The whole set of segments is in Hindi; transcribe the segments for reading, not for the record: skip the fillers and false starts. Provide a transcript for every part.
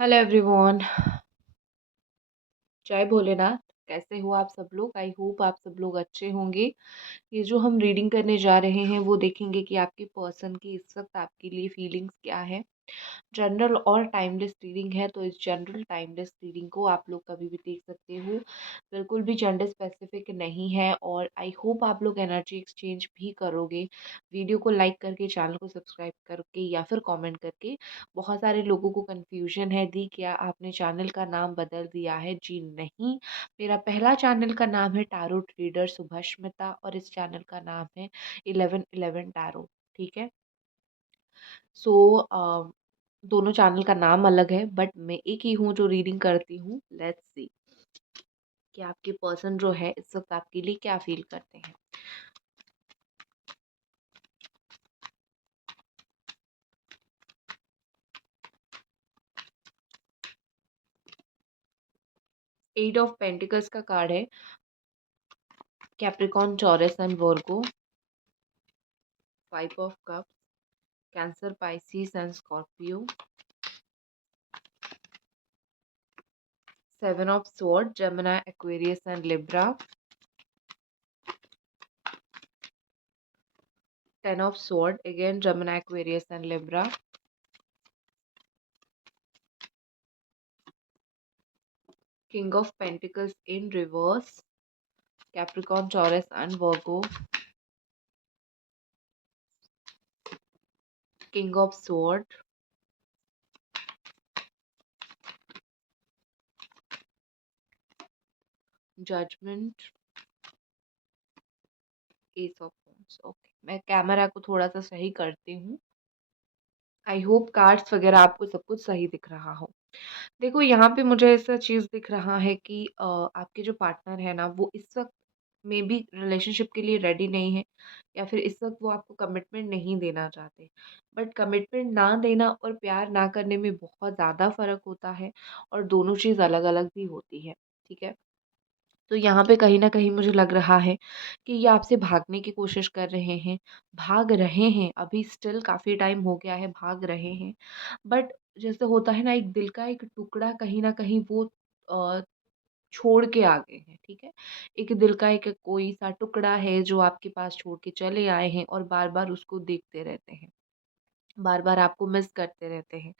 Hello everyone. जय भोलेनाथ। कैसे हो आप सब लोग? आई होप आप सब लोग अच्छे होंगे। ये जो हम रीडिंग करने जा रहे हैं वो देखेंगे कि आपके पर्सन की इस वक्त आपके लिए फीलिंग्स क्या है। जनरल और टाइमलेस रीडिंग है, तो इस जनरल टाइमलेस रीडिंग को आप लोग कभी भी देख सकते हो। बिल्कुल भी जेंडर स्पेसिफिक नहीं है और आई होप आप लोग एनर्जी एक्सचेंज भी करोगे। वीडियो को लाइक करके, चैनल को सब्सक्राइब करके या फिर कमेंट करके। बहुत सारे लोगों को कन्फ्यूजन है, दी क्या आपने चैनल का नाम बदल दिया है? जी नहीं, मेरा पहला चैनल का नाम है टैरो ट्रेडर सुभाष्मिता और इस चैनल का नाम है 1111 टैरो। ठीक है। सो दोनों चैनल का नाम अलग है बट मैं एक ही हूँ जो रीडिंग करती हूँ। लेट्स सी कि आपके पर्सन जो है इस वक्त आपके लिए क्या फील करते हैं। 8 ऑफ पेंटिकल्स का कार्ड है। Capricorn, taurus and Virgo. 5 of cups, cancer, Pisces and Scorpio. 7 of sword, Gemini, Aquarius and Libra. 10 of sword, again Gemini, Aquarius and Libra. King of Pentacles in reverse, Capricorn, Taurus and Virgo. King of sword, Judgment, Ace of Wands. Okay, मैं कैमरा को थोड़ा सा सही करती हूँ। आई होप कार्ड्स वगैरह आपको सब कुछ सही दिख रहा हो। देखो यहाँ पे मुझे ऐसा चीज़ दिख रहा है कि आपके जो पार्टनर है ना वो इस वक्त मे बी रिलेशनशिप के लिए रेडी नहीं है, या फिर इस वक्त वो आपको कमिटमेंट नहीं देना चाहते। बट कमिटमेंट ना देना और प्यार ना करने में बहुत ज़्यादा फ़र्क होता है और दोनों चीज़ अलग अलग भी होती है। ठीक है। तो यहाँ पे कहीं न कहीं मुझे लग रहा है कि ये आपसे भागने की कोशिश कर रहे हैं, भाग रहे हैं, अभी स्टिल काफ़ी टाइम हो गया है, भाग रहे हैं। बट जैसे होता है ना, एक दिल का एक टुकड़ा कहीं न कहीं वो अ, छोड़ के आ गए हैं। ठीक है। एक दिल का एक कोई सा टुकड़ा है जो आपके पास छोड़ के चले आए हैं और बार-बार उसको देखते रहते हैं। बार-बार आपको मिस करते रहते हैं।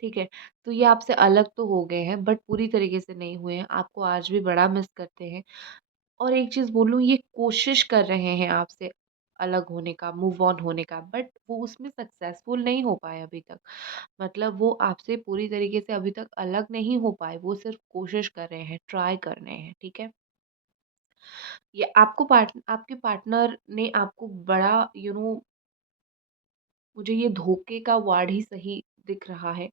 ठीक है। तो ये आपसे अलग तो हो गए हैं बट पूरी तरीके से नहीं हुए हैं, आपको आज भी बड़ा मिस करते हैं। और एक चीज़ बोलूँ, ये कोशिश कर रहे हैं आपसे अलग होने का, मूव ऑन होने का, बट वो उसमें सक्सेसफुल नहीं हो पाए अभी तक। मतलब वो आपसे पूरी तरीके से अभी तक अलग नहीं हो पाए, वो सिर्फ़ कोशिश कर रहे हैं, ट्राई कर रहे हैं। ठीक है? ये आपके पार्टनर ने आपको बड़ा मुझे ये धोखे का वर्ड ही सही दिख रहा है।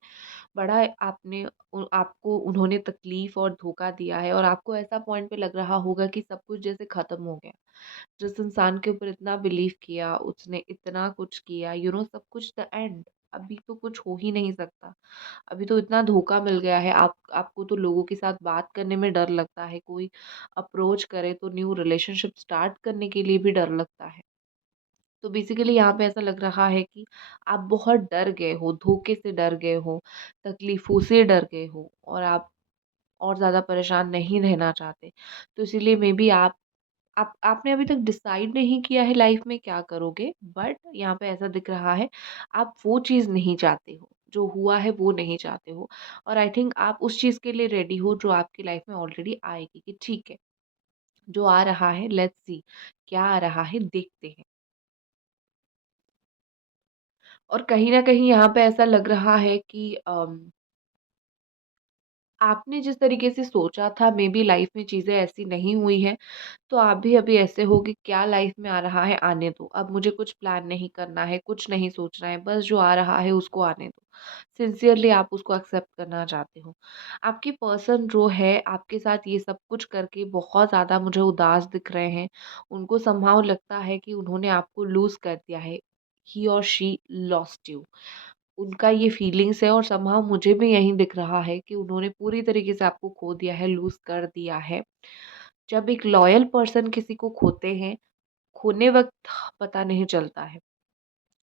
बड़ा आपने आपको उन्होंने तकलीफ़ और धोखा दिया है और आपको ऐसा पॉइंट पे लग रहा होगा कि सब कुछ जैसे ख़त्म हो गया। जिस इंसान के ऊपर इतना बिलीव किया, उसने इतना कुछ किया, सब कुछ द एंड। अभी तो कुछ हो ही नहीं सकता। अभी तो इतना धोखा मिल गया है, आपको तो लोगों के साथ बात करने में डर लगता है, कोई अप्रोच करे तो न्यू रिलेशनशिप स्टार्ट करने के लिए भी डर लगता है। तो बेसिकली यहाँ पे ऐसा लग रहा है कि आप बहुत डर गए हो, धोखे से डर गए हो, तकलीफ़ों से डर गए हो और आप और ज़्यादा परेशान नहीं रहना चाहते। तो इसीलिए मे बी आपने अभी तक डिसाइड नहीं किया है लाइफ़ में क्या करोगे, बट यहाँ पे ऐसा दिख रहा है, आप वो चीज़ नहीं चाहते हो, जो हुआ है वो नहीं चाहते हो। और आई थिंक आप उस चीज़ के लिए रेडी हो जो आपकी लाइफ़ में ऑलरेडी आएगी कि ठीक है, जो आ रहा है लेट्स सी क्या आ रहा है देखते हैं। और कहीं न कहीं यहाँ पे ऐसा लग रहा है कि आपने जिस तरीके से सोचा था मे बी लाइफ़ में चीज़ें ऐसी नहीं हुई हैं, तो आप भी अभी ऐसे हो कि क्या लाइफ़ में आ रहा है आने दो। अब मुझे कुछ प्लान नहीं करना है, कुछ नहीं सोचना है, बस जो आ रहा है उसको आने दो। सिंसियरली आप उसको एक्सेप्ट करना चाहते हो। आपकी पर्सन जो है आपके साथ ये सब कुछ करके बहुत ज़्यादा मुझे उदास दिख रहे हैं। उनको समहाउ लगता है कि उन्होंने आपको लूज़ कर दिया है। ही और शी लॉस्ट यू। उनका ये फीलिंग्स है और समहाउ मुझे भी यही दिख रहा है कि उन्होंने पूरी तरीके से आपको खो दिया है, लूज़ कर दिया है। जब एक लॉयल पर्सन किसी को खोते हैं, खोने वक़्त पता नहीं चलता है।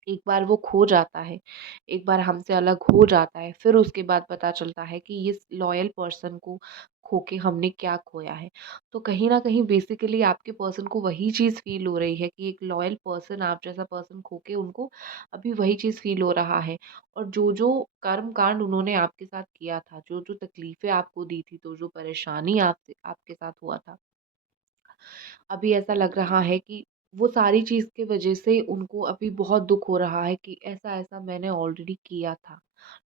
एक बार वो खो जाता है, एक बार हमसे अलग हो जाता है, फिर उसके बाद पता चलता है कि इस लॉयल पर्सन को खो के हमने क्या खोया है। तो कहीं न कहीं बेसिकली आपके पर्सन को वही चीज़ फ़ील हो रही है कि एक लॉयल पर्सन, आप जैसा पर्सन खो के उनको अभी वही चीज़ फ़ील हो रहा है। और जो-जो कर्म-कांड उन्होंने आपके साथ किया था, जो-जो तकलीफ़ें आपको दी थी, तो जो परेशानी आपसे आपके साथ हुआ था, अभी ऐसा लग रहा है कि वो सारी चीज़ की वज़ह से उनको अभी बहुत दुःख हो रहा है कि ऐसा-ऐसा मैंने ऑलरेडी किया था,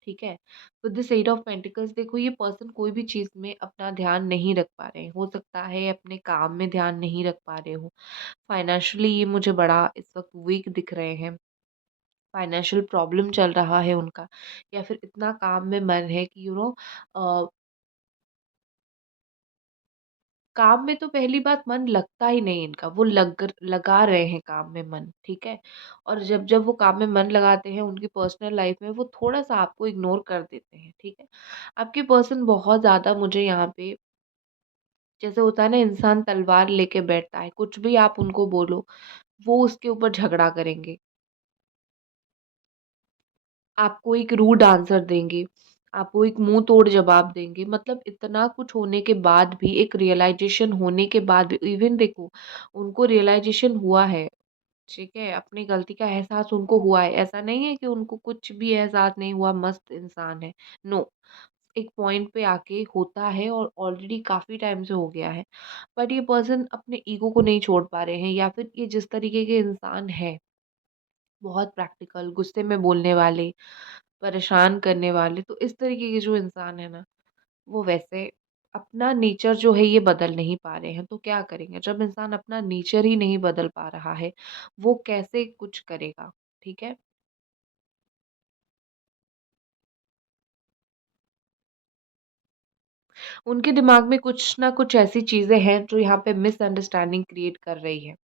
ठीक है? With the eight of pentacles देखो, ये पर्सन कोई भी चीज़ में अपना ध्यान नहीं रख पा रहे हैं। हो सकता है अपने काम में ध्यान नहीं रख पा रहे हो। फाइनेंशियली ये मुझे बड़ा इस वक़्त वीक दिख रहे हैं। फाइनेंशियल प्रॉब्लम चल रहा है उनका, या फिर इतना काम में मन है कि अ, काम में तो पहली बात मन लगता ही नहीं इनका, वो लगा रहे हैं काम में मन, ठीक है? और जब-जब वो काम में मन लगाते हैं, उनकी पर्सनल लाइफ़ में वो थोड़ा-सा आपको इग्नोर कर देते हैं, ठीक है? आपके पर्सन बहुत ज़्यादा मुझे यहाँ पे, जैसे होता है ना इंसान तलवार लेके बैठता है, कुछ भी आप उनको बोलो, वो उसके ऊपर झगड़ा करेंगे। आपको एक रूड आंसर देंगे, आपको एक मुँह तोड़ जवाब देंगे, मतलब इतना कुछ होने के बाद भी, एक रियलाइज़ेशन होने के बाद भी, इवन देखो, उनको रियलाइज़ेशन हुआ है, ठीक है? अपनी गलती का एहसास उनको हुआ है, ऐसा नहीं है कि उनको कुछ भी एहसास नहीं हुआ, मस्त इंसान है, नो। एक पॉइंट पे आके होता है और ऑलरेडी काफ़ी टाइम से हो गया है। बट ये पर्सन अपने ईगो को नहीं छोड़ पा रहे हैं, या फिर ये जिस तरीके के इंसान हैं, बहुत प्रैक्टिकल, गुस्से में बोलने वाले, परेशान करने वाले, तो इस तरीके के जो इंसान है ना, वो वैसे अपना नेचर जो है ये बदल नहीं पा रहे हैं, तो क्या करेंगे? जब इंसान अपना नेचर ही नहीं बदल पा रहा है, वो कैसे कुछ करेगा, ठीक है? उनके दिमाग में कुछ ना कुछ ऐसी चीज़ें हैं जो यहाँ पे मिसअंडरस्टैंडिंग क्रिएट कर रही है।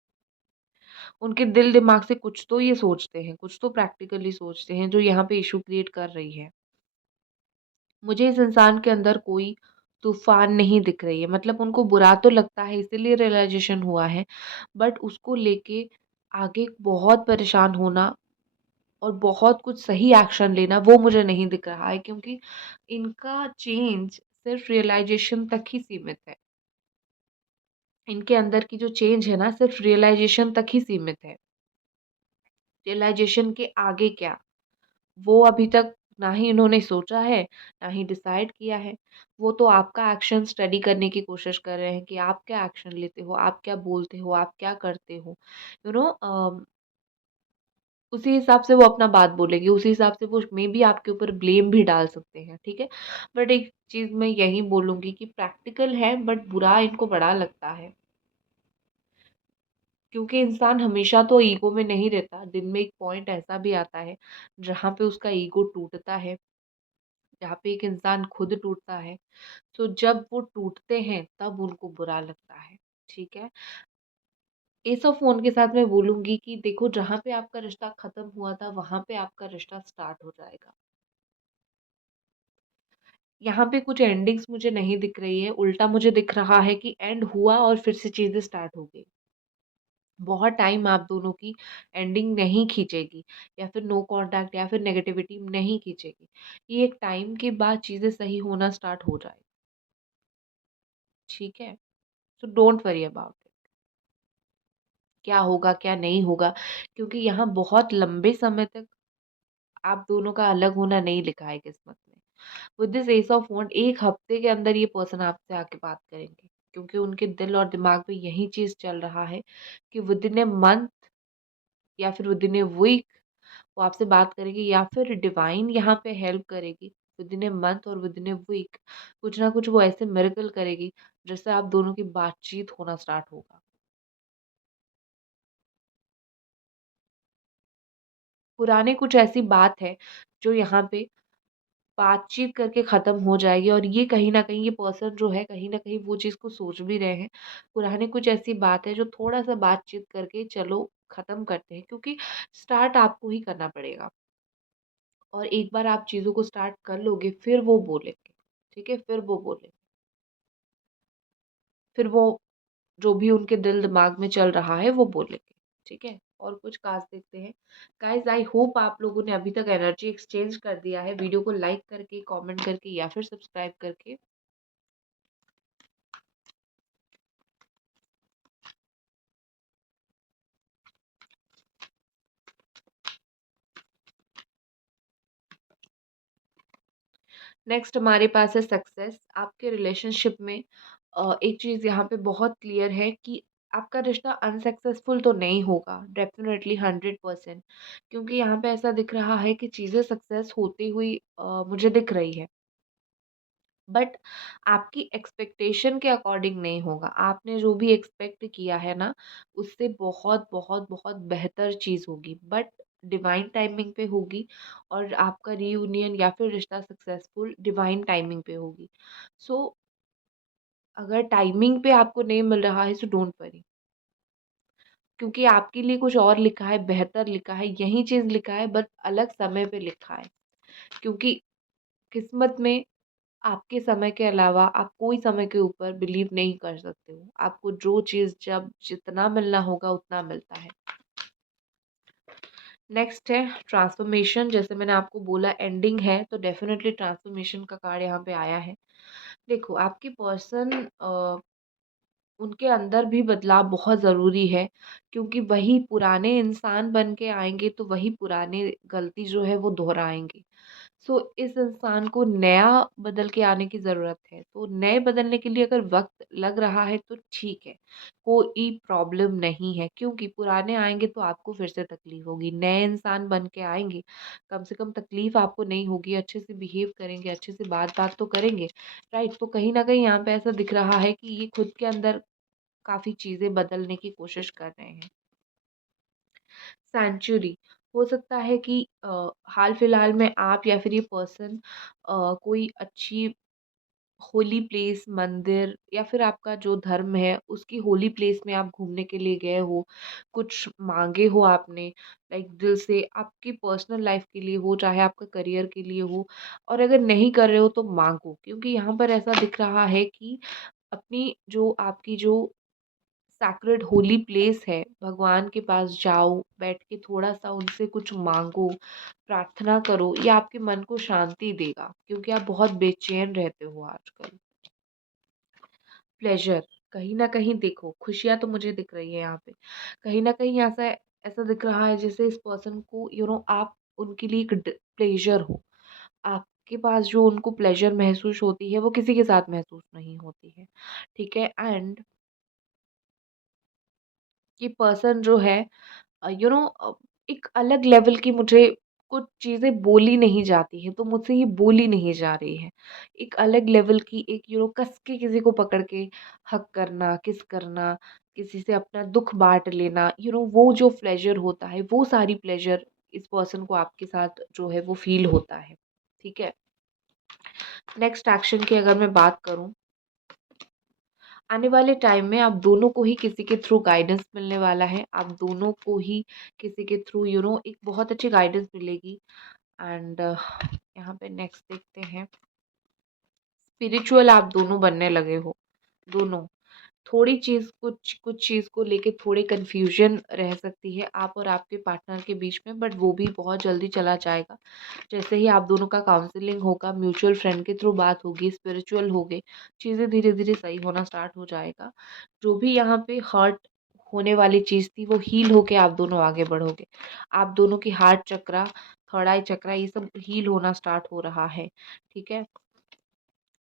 उनके दिल-दिमाग से कुछ तो ये सोचते हैं, कुछ तो प्रैक्टिकली सोचते हैं जो यहाँ पे इश्यू क्रिएट कर रही है। मुझे इस इंसान के अंदर कोई तूफ़ान नहीं दिख रही है, मतलब उनको बुरा तो लगता है, इसीलिए रियलाइज़ेशन हुआ है, बट उसको लेके आगे बहुत परेशान होना और बहुत कुछ सही एक्शन लेना, वो मुझे नहीं दिख रहा है, क्योंकि इनका चेंज सिर्फ़ रियलाइज़ेशन तक ही सीमित है। इनके अंदर की जो चेंज है ना, सिर्फ़ रियलाइज़ेशन तक ही सीमित है। रियलाइज़ेशन के आगे क्या? वो अभी तक ना ही इन्होंने सोचा है, ना ही डिसाइड किया है। वो तो आपका एक्शन स्टडी करने की कोशिश कर रहे हैं कि आप क्या एक्शन लेते हो, आप क्या बोलते हो, आप क्या करते हो। यू नो उसी हिसाब से वो अपना बात बोलेंगे, उसी हिसाब से वो मेबी आपके ऊपर ब्लेम भी डाल सकते हैं, ठीक है? बट एक चीज़ मैं यही बोलूँगी कि प्रैक्टिकल है, बट बुरा इनको बड़ा लगता है। क्योंकि इंसान हमेशा तो ईगो में नहीं रहता, दिन में एक पॉइंट ऐसा भी आता है, जहाँ पे उसका ईगो टूटता है, जहाँ पे एक इंसान खुद टूटता है। तो जब वो टूटते हैं तब उनको बुरा लगता है, ठीक है? एस ऑफ फ़ोन के साथ मैं बोलूँगी कि देखो, जहाँ पे आपका रिश्ता ख़त्म हुआ था, वहाँ पे आपका रिश्ता स्टार्ट हो जाएगा। यहाँ पे कुछ एंडिंग्स मुझे नहीं दिख रही है, उल्टा मुझे दिख रहा है कि एंड हुआ और फिर से चीज़ें स्टार्ट हो गई। बहुत टाइम आप दोनों की एंडिंग नहीं खींचेगी, या फिर नो कॉन्टैक्ट, या फिर नेगेटिविटी नहीं खींचेगी। ये एक टाइम के बाद चीज़ें सही होना स्टार्ट हो जाएगी, ठीक है? So don't worry about it. क्या होगा, क्या नहीं होगा, क्योंकि यहाँ बहुत लंबे समय तक आप दोनों का अलग होना नहीं लिखा है किस्मत में। विद दिस एस ऑफ वॉन्ड, 1 हफ्ते के अंदर ये पर्सन आपसे आके बात करेंगे, क्योंकि उनके दिल और दिमाग में यही चीज़ चल रहा है कि विदिन अ मंथ, या फिर विदिन अ वीक वो आपसे बात करेगी, या फिर डिवाइन यहाँ पे हेल्प करेगी। विदिन अ मंथ और विदिन अ वीक कुछ ना कुछ वो ऐसे मिरेकल करेगी, जिससे आप दोनों की बातचीत होना स्टार्ट होगा। पुराने कुछ ऐसी बात है जो यहाँ पे बातचीत करके ख़त्म हो जाएगी, और ये कहीं न कहीं, ये पर्सन जो है कहीं न कहीं वो चीज़ को सोच भी रहे हैं। पुराने कुछ ऐसी बात है जो थोड़ा-सा बातचीत करके चलो ख़त्म करते हैं, क्योंकि स्टार्ट आपको ही करना पड़ेगा, और एक बार आप चीज़ों को स्टार्ट कर लोगे फिर वो बोलेंगे, ठीक है? फिर वो बोलेंगे। फिर वो जो भी उनके दिल-दिमाग में चल रहा है वो बोलेंगे, ठीक है? और कुछ कार्ड्स देखते हैं। गाइस आई होप आप लोगों ने अभी तक एनर्जी एक्सचेंज कर दिया है वीडियो को लाइक करके, कमेंट करके या फिर सब्सक्राइब करके। नेक्स्ट हमारे पास है सक्सेस। आपके रिलेशनशिप में एक चीज़ यहाँ पे बहुत क्लियर है कि आपका रिश्ता अनसक्सेसफुल तो नहीं होगा, डेफिनेटली 100%। क्योंकि यहाँ पे ऐसा दिख रहा है कि चीज़ें सक्सेस होती हुई मुझे दिख रही है, बट आपकी एक्सपेक्टेशन के अकॉर्डिंग नहीं होगा। आपने जो भी एक्सपेक्ट किया है ना, उससे बहुत बहुत बहुत बेहतर चीज़ होगी, बट डिवाइन टाइमिंग पे होगी। और आपका रीयूनियन या फिर रिश्ता सक्सेसफुल डिवाइन टाइमिंग पे होगी। सो अगर टाइमिंग पे आपको नहीं मिल रहा है, सो डोंट वरी, क्योंकि आपके लिए कुछ और लिखा है, बेहतर लिखा है, यही चीज़ लिखा है, बस अलग समय पे लिखा है। क्योंकि किस्मत में आपके समय के अलावा आप कोई समय के ऊपर बिलीव नहीं कर सकते हो। आपको जो चीज़ जब जितना मिलना होगा उतना मिलता है। नेक्स्ट है ट्रांसफॉर्मेशन। जैसे मैंने आपको बोला एंडिंग है, तो डेफ़िनेटली ट्रांसफॉर्मेशन का कार्ड यहाँ पे आया है। देखो आपकी पर्सन उनके अंदर भी बदलाव बहुत ज़रूरी है, क्योंकि वही पुराने इंसान बन के आएँगे तो वही पुराने गलती जो है वो दोहराएँगे। सो इस इंसान को नया बदल के आने की ज़रूरत है। तो नए बदलने के लिए अगर वक़्त लग रहा है तो ठीक है, कोई प्रॉब्लम नहीं है, क्योंकि पुराने आएँगे तो आपको फिर से तकलीफ़ होगी। नए इंसान बन के आएँगे, कम से कम तकलीफ़ आपको नहीं होगी, अच्छे से बिहेव करेंगे, अच्छे से बात-बात तो करेंगे, राइट? तो कहीं न कहीं यहाँ पे ऐसा दिख रहा है कि ये खुद के अंदर काफ़ी चीज़ें बदलने की कोशिश कर रहे हैं। सेंचुरी, हो सकता है कि हाल-फिलहाल में आप या फिर ये पर्सन कोई अच्छी होली प्लेस, मंदिर या फिर आपका जो धर्म है, उसकी होली प्लेस में आप घूमने के लिए गए हो, कुछ माँगे हो आपने, लाइक दिल से, आपकी पर्सनल लाइफ़ के लिए हो, चाहे आपका करियर के लिए हो। और अगर नहीं कर रहे हो तो माँगो, क्योंकि यहाँ पर ऐसा दिख रहा है कि अपनी जो आपकी जो सैक्रेड होली प्लेस है, भगवान के पास जाओ, बैठ के थोड़ा-सा उनसे कुछ माँगो, प्रार्थना करो, ये आपके मन को शांति देगा, क्योंकि आप बहुत बेचैन रहते हो आजकल। प्लेज़र, कहीं न कहीं देखो खुशियाँ तो मुझे दिख रही है यहाँ पे। कहीं न कहीं ऐसा ऐसा दिख रहा है जैसे इस पर्सन को आप उनके लिए एक प्लेज़र हो। आपके पास जो उनको प्लेज़र महसूस होती है, वो किसी के साथ महसूस नहीं होती है। ठीक है? एंड ये पर्सन जो है एक अलग लेवल की मुझे कुछ चीज़ें बोली नहीं जाती हैं, तो मुझसे ये बोली नहीं जा रही है। एक अलग लेवल की एक कस के किसी को पकड़ के हग करना, किस करना, किसी से अपना दुःख बाँट लेना, वो जो प्लेज़र होता है, वो सारी प्लेज़र इस पर्सन को आपके साथ जो है वो फ़ील होता है। ठीक है? नेक्स्ट एक्शन की अगर मैं बात करूँ, आने वाले टाइम में आप दोनों को ही किसी के थ्रू गाइडेंस मिलने वाला है। आप दोनों को ही किसी के थ्रू एक बहुत अच्छी गाइडेंस मिलेगी। एंड यहाँ पे नेक्स्ट देखते हैं, स्पिरिचुअल आप दोनों बनने लगे हो, दोनों। थोड़ी चीज़ कुछ कुछ चीज़ को लेके थोड़ी कन्फ्यूजन रह सकती है आप और आपके पार्टनर के बीच में, बट वो भी बहुत जल्दी चला जाएगा। जैसे ही आप दोनों का काउंसलिंग होगा, म्यूचुअल फ्रेंड के थ्रू बात होगी, स्पिरिचुअल हो गए, चीज़ें धीरे-धीरे सही होना स्टार्ट हो जाएगा। जो भी यहाँ पे हर्ट होने वाली चीज़ थी, वो हील होके आप दोनों आगे बढ़ोगे। आप दोनों की हार्ट चक्रा, थर्ड आई चक्रा, ये सब हील होना स्टार्ट हो रहा है। ठीक है?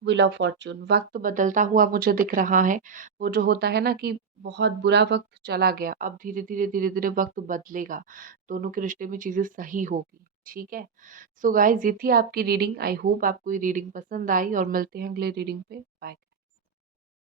व्हील ऑफ फॉर्च्यून, वक़्त बदलता हुआ मुझे दिख रहा है। वो जो होता है ना कि बहुत बुरा वक़्त चला गया, अब धीरे-धीरे, धीरे-धीरे वक़्त बदलेगा। दोनों के रिश्ते में चीज़ें सही होगी, ठीक है? सो गाइज़, ये थी आपकी रीडिंग। आई होप आपको ये रीडिंग पसंद आई और मिलते हैं अगले रीडिंग पे। बाय।